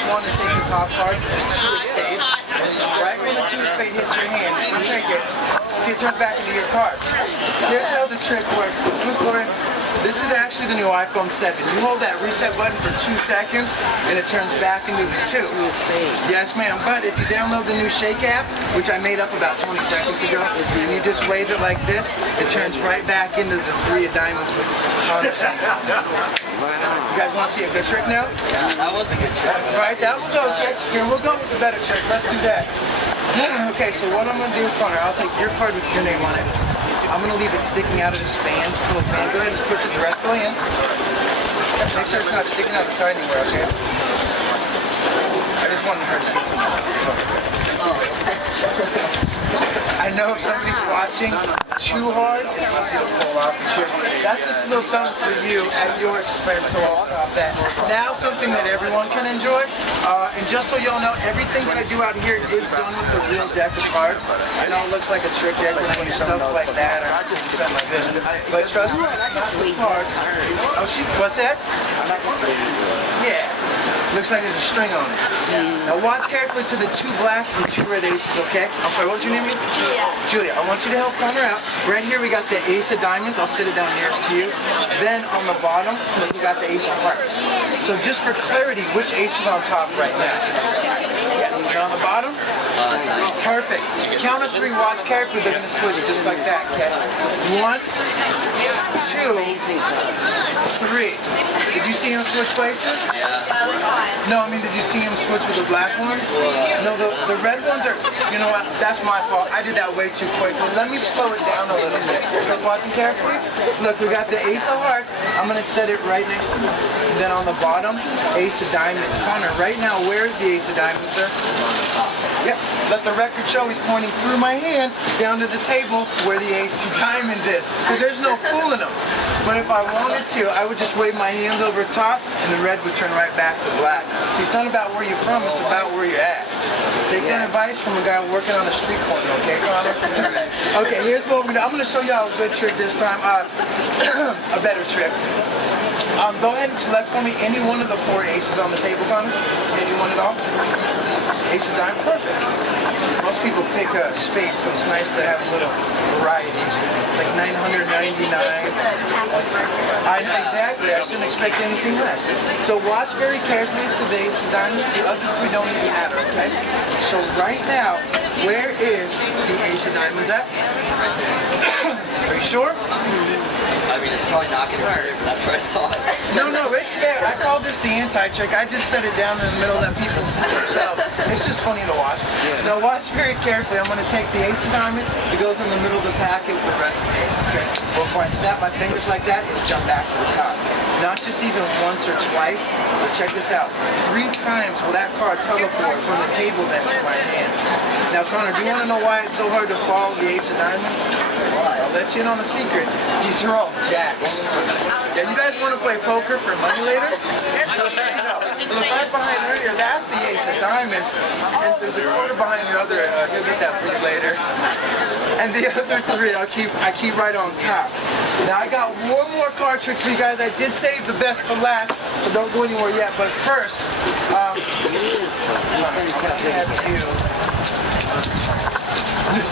just want to take the top card, the two of spades. Right when the two of spades hits your hand, you take it. See, it turns back into your card. Here's how the trick works. This is actually the new iPhone 7. You hold that reset button for 2 seconds, and it turns back into the 2. Yes, ma'am. But if you download the new Shake app, which I made up about 20 seconds ago, and you just wave it like this, it turns right back into the 3 of diamonds with honors. You guys want to see a good trick now? Yeah, that was a good trick. Right, that was okay. Here, we'll go with a better trick. Let's do that. Okay, so what I'm going to do, Connor, I'll take your card with your name on it. I'm going to leave it sticking out of this fan. So the fan, go ahead and just push it the rest of the way in. Make sure it's not sticking out the side anywhere, okay? I just wanted her to see something. I know if somebody's watching too hard, it's easy to pull off the trick. That's just a little something for you at your expense, so I'll stop that. Now something that everyone can enjoy, and just so y'all know, everything that I do out here is done with the real deck of cards. I know it looks like a trick deck with stuff like that or something like this, but trust me, it's not with cards. Oh, what's that? Yeah. Looks like there's a string on it. Now watch carefully to the 2 black and 2 red aces, okay? I'm sorry, what was your name again? Julia, I want you to help Connor out. Right here we got the ace of diamonds. I'll sit it down nearest to you. Then on the bottom, look, we got the ace of hearts. So just for clarity, which ace is on top right now? Yes, and on the bottom? Perfect. Count of 3, watch carefully. They're going to switch just like that, okay? 1, 2, 3. Did you see him switch places? Yeah. No, I mean, did you see him switch with the black ones? No, the red ones are, you know what, that's my fault. I did that way too quickly. Let me slow it down a little bit. You guys watching carefully? Look, we got the ace of hearts. I'm going to set it right next to me. Then on the bottom, ace of diamonds. Connor, right now, where's the ace of diamonds, sir? On the top. Yep. Let the record show he's pointing through my hand down to the table where the ace of diamonds is. Because there's no fooling him. But if I wanted to, I would just wave my hands over top and the red would turn right back to black. See, it's not about where you're from, it's about where you're at. Take that advice from a guy working on a street corner, okay, Connor? Okay, here's what we're going to do. I'm going to show y'all a good trick this time. A better trick. Go ahead and select for me any one of the 4 aces on the table, Connor. Any one at all? Ace of diamonds, perfect. Most people pick a spade, so it's nice to have a little variety. It's like $999. I know, exactly. I shouldn't expect anything less. So watch very carefully to the ace of diamonds. The other 3 don't even matter, okay? So right now, where is the ace of diamonds at? Are you sure? I mean, it's probably not going to be there, but that's where I saw it. No, it's there. I call this the anti-trick. I just set it down in the middle that people fool themselves. It's just funny to watch. Now watch very carefully. I'm going to take the ace of diamonds. It goes in the middle of the packet with the rest of the aces. Okay? Well, if I snap my fingers like that, it'll jump back to the top. Not just even once or twice, but check this out. 3 times will that card teleport from the table then to my hand. Now, Connor, do you want to know why it's so hard to follow the ace of diamonds? I'll let you in on a secret. These are all jacks. Yeah, you guys want to play poker for money later? Look right behind her here, that's the ace of diamonds. And there's a quarter behind your other, he'll get that for you later. And the other 3 I keep right on top. Now I got one more card trick for you guys. I did save the best for last, so don't go anywhere yet. But first,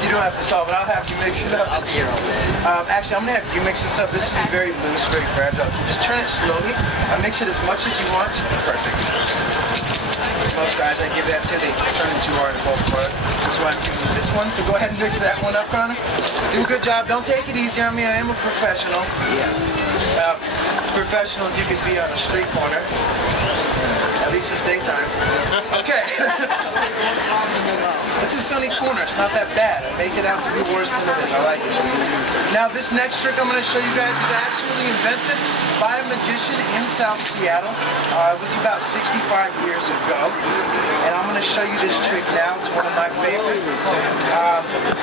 you don't have to solve it. I'll have you mix it up. I'll be here all day. Actually, I'm going to have you mix this up. This is very loose, very fragile. Just turn it slowly. Mix it as much as you want. Perfect. Most guys, I give that to, they turn it too hard to fall apart. That's why I'm giving you this one. So go ahead and mix that one up, Connor. Do a good job. Don't take it easy on me. I am a professional. As professional as you could be on a street corner. At least it's daytime. Okay. It's a sunny corner. It's not that bad. I make it out to be worse than it is. I like it. Now, this next trick I'm going to show you guys was actually invented by a magician in South Seattle. It was about 65 years ago. And I'm going to show you this trick now. It's one of my favorite.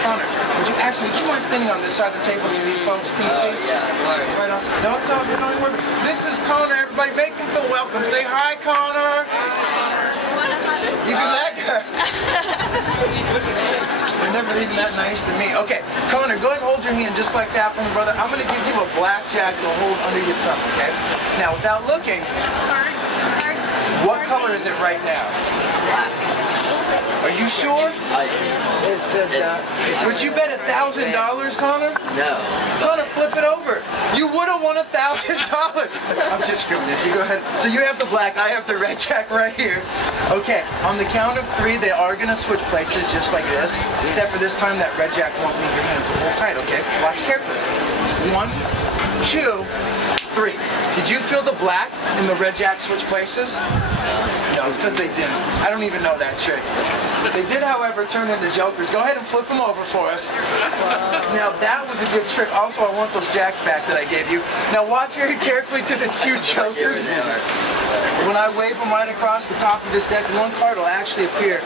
Connor, would you mind standing on this side of the table so these folks can see? Yeah, sorry. Right on. No, it's all good. Don't worry. This is Connor. Everybody make him feel welcome. Say hi, Connor. Even that guy. You're never even that nice to me. Okay, Connor, go ahead and hold your hand just like that from the brother. I'm going to give you a blackjack to hold under your thumb, okay? Now, without looking, what color color is it right now? Black. Are you sure? Would you bet $1,000, Connor? No. Connor, flip it over. You would have won $1,000. I'm just screwing with you. Go ahead. So you have the black, I have the red jack right here. Okay, on the count of 3, they are gonna switch places just like this. Except for this time, that red jack won't leave your hand. So hold tight, okay? Watch carefully. 1, 2, 3. Did you feel the black and the red jack switch places? No, it's because they didn't. I don't even know that trick. They did, however, turn into jokers. Go ahead and flip them over for us. Now, that was a good trick. Also, I want those jacks back that I gave you. Now, watch very carefully to the 2 jokers. When I wave them right across the top of this deck, 1 card will actually appear.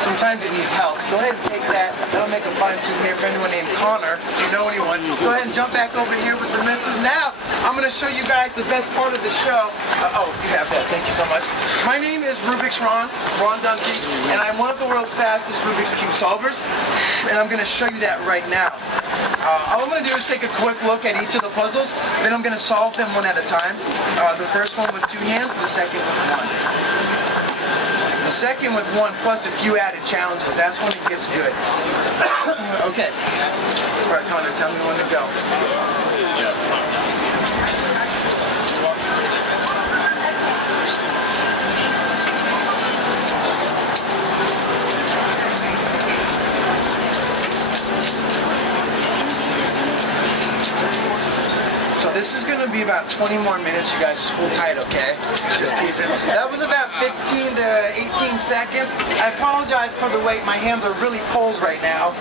Sometimes it needs help. Go ahead and take that. That'll make a fine souvenir for anyone named Connor. If you know anyone, go ahead and jump back over here with the misses. Now, I'm going to show you guys the best part of the show. Oh, you have that. Thank you so much. My name is Rubik's Ron Dunphy, and I'm one of the world's fastest Rubik's Cube solvers, and I'm going to show you that right now. All I'm going to do is take a quick look at each of the puzzles, then I'm going to solve them one at a time. The first one with 2 hands, the second with 1. The second with 1 plus a few added challenges. That's when it gets good. Okay. All right, Connor, tell me when to go. So this is going to be about 20 more minutes. You guys just hold tight, okay? Just teasing. That was about 15 to 18 seconds. I apologize for the wait. My hands are really cold right now.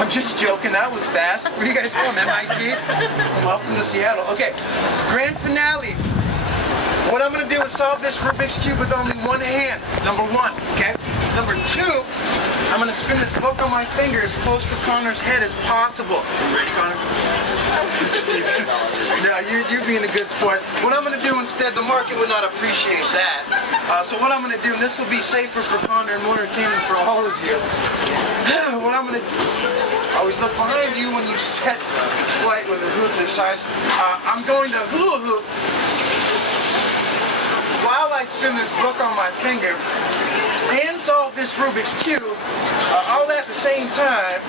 I'm just joking. That was fast. Where are you guys from? MIT? Welcome to Seattle. Okay. Grand finale. What I'm going to do is solve this Rubik's Cube with only 1 hand. Number 1, okay? Number 2, I'm going to spin this book on my finger as close to Connor's head as possible. You ready, Connor? Just teasing. No, you're being a good sport. What I'm going to do instead, the market would not appreciate that. So what I'm going to do, and this will be safer for Connor and more entertaining for all of you. What I'm going to do, always look behind you when you set flight with a hoop this size. I'm going to hula hoop while I spin this book on my finger and solve this Rubik's Cube all at the same time,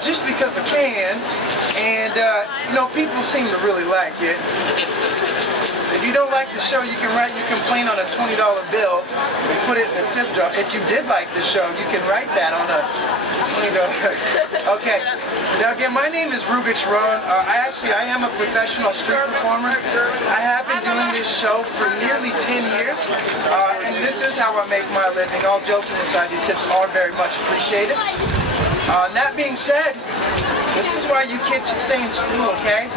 just because I can, and you know, people seem to really like it. If you don't like the show, you can write your complaint on a $20 bill and put it in the tip jar. If you did like the show, you can write that on a $20. Okay. Now again, my name is Rubik's Ron. I am a professional street performer. I have been doing this show for nearly 10 years, and this is how I make my living. All joking aside, your tips are very much appreciated. That being said, this is why you kids should stay in school, okay?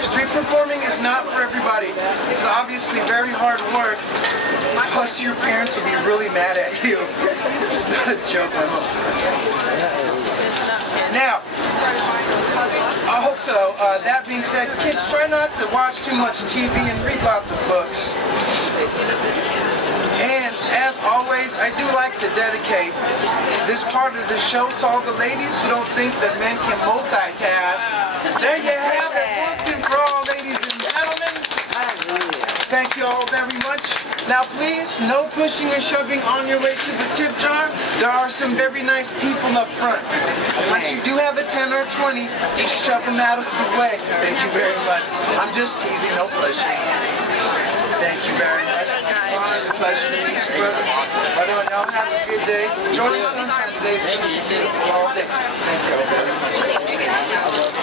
Street performing is not for everybody. It's obviously very hard work. Plus, your parents will be really mad at you. It's not a joke, my mom's. Now, also, that being said, kids, try not to watch too much TV and read lots of books. And as always, I do like to dedicate this part of the show to all the ladies who don't think that men can multitask. There you have it, once and for all, ladies and gentlemen. Thank you all very much. Now please, no pushing or shoving on your way to the tip jar. There are some very nice people up front. Unless you do have a 10 or a 20, just shove them out of the way. Thank you very much. I'm just teasing, no pushing. Thank you very much. It's a pleasure to meet you, brother. Right on, y'all have a good day. Enjoy the sunshine today. It's going to be beautiful all day. Thank you all very much.